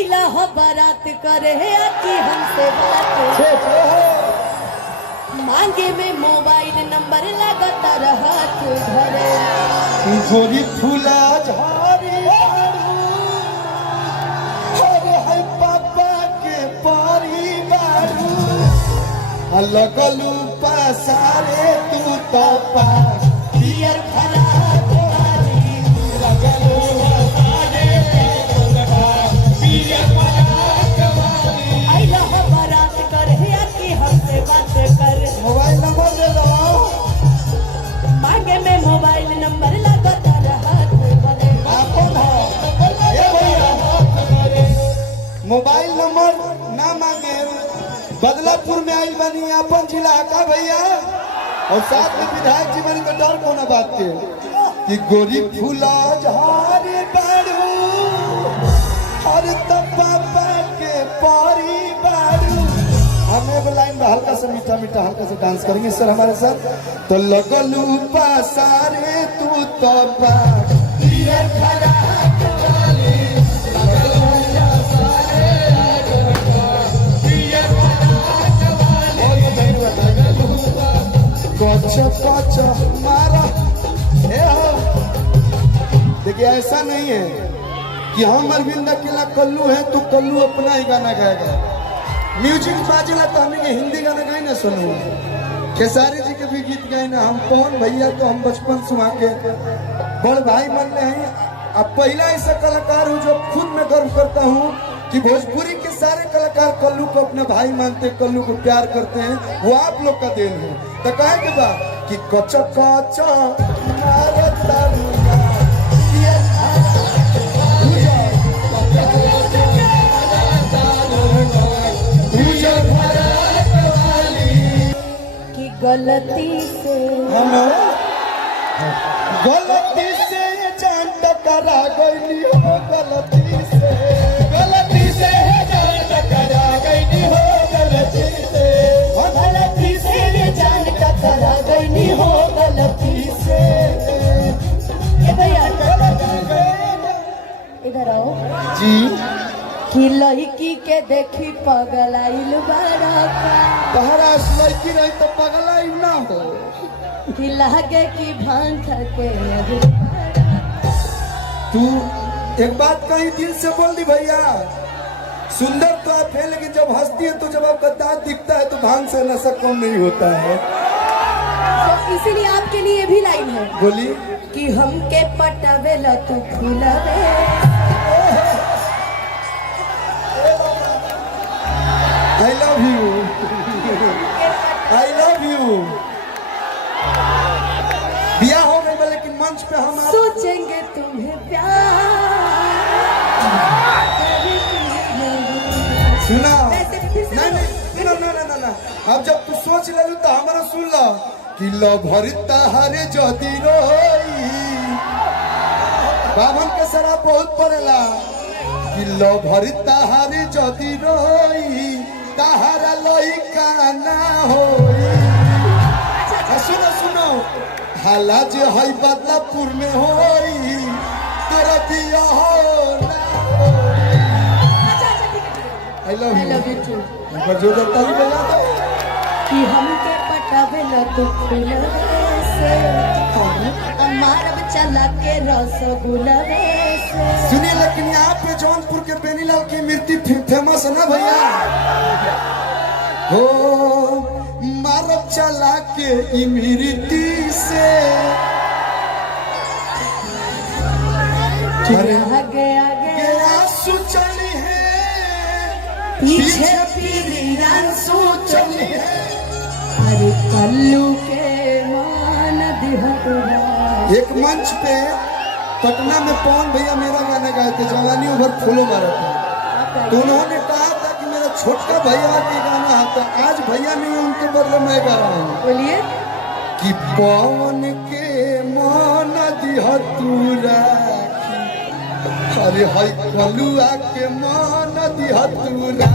आइला हो बारात करे आकी हमसे बात मांगे में मोबाइल नंबर लगाता रहा तू घरे गोरी फूला झाड़ी अरे है पापा के पारी बारू लगलू पसारे तू तो पास पियर भरा मोबाइल नंबर दे दो मांगे में मोबाइल नंबर लगाता रहा मोबाइल नंबर ना मांगे बदलापुर में आई बनी अपन जिला का भैया और साथ में विधायक जी बनी तो डर को ना बात के कि गोरी फूला झाड़ी बारू और तब पापा के पारी बारू हम एक लाइन में हल्का सा मीठा मीठा हल्का सा डांस करेंगे सर हमारे साथ तो लगलू पासारे तू तो मारा देखिए ऐसा नहीं है कि हम अरविंद अकेला कल्लू है तो कल्लू अपना ही गाना गाएगा म्यूजिक बाजेला तो हमें हिंदी गाना गाए ना सुनो खेसारी जी के भी गीत गाए ना हम पवन भैया तो हम बचपन से वहाँ के बड़ भाई मान रहे हैं अब पहला ऐसा कलाकार हूँ जो खुद में गर्व करता हूँ कि भोजपुरी के सारे कलाकार कल्लू को अपना भाई मानते हैं कल्लू को प्यार करते हैं वो आप लोग का देन है तो कहे के बाद कि कच्चा कच्चा गलती से जान टकरा गई हो गलती से जान टकरा गई हो गलती से जान टकरा गई हो गलती से भैया इधर आओ जी कि लड़की के देखी पगलाइल बड़ा तहरा लड़की रही तो पगलाई ना हो कि लागे कि भांग के तू एक बात कहीं दिल से बोल दी भैया सुंदर तो आप है लेकिन जब हंसती है तो जब आपका दांत दिखता है तो भांग से नशा कम नहीं होता है तो इसीलिए आपके लिए भी लाइन है बोली कि हमके पटावेला तू फूलवे I love you. I love you. बिया हो गई लेकिन मंच पे हम सोचेंगे तुम्हें प्यार सुना नहीं ना अब जब तू सोच ले तो हमारा सुन लो कि लो भरता हरे जदी रोई बाभन के शराब बहुत पड़ेला कि लो भरता हरे जदी रोई ताहरा लइका ना होई सुनो सुनो हाला जे हई बदलापुर में होई तेरा बिया हो ना आई लव यू टू पर जो ताली बजा दो कि हमके पटावेला तू फूलवे हमारा चला के रसगुल्लवे सुनिए लेकिन यहाँ पे जौनपुर के बेनीलाल की मिर्ती फेमस है ना भैया हो मारब चला के इमृति से आगे आंसू चली है पीछे पीली आंसू चली है अरे कल्लू के मान दिहरा एक मंच पे पटना में पवन भैया मेरा गाना गाए थे जवानी उभर फूलों मारा था तो उन्होंने कहा था कि मेरा छोटका भैया के गाना आता आज भैया नहीं उनके बदले मैं गा रहा हूँ बोलिए कि पवन के मन दिहतुरा अरे हई कलुआ के मन दिहतुरा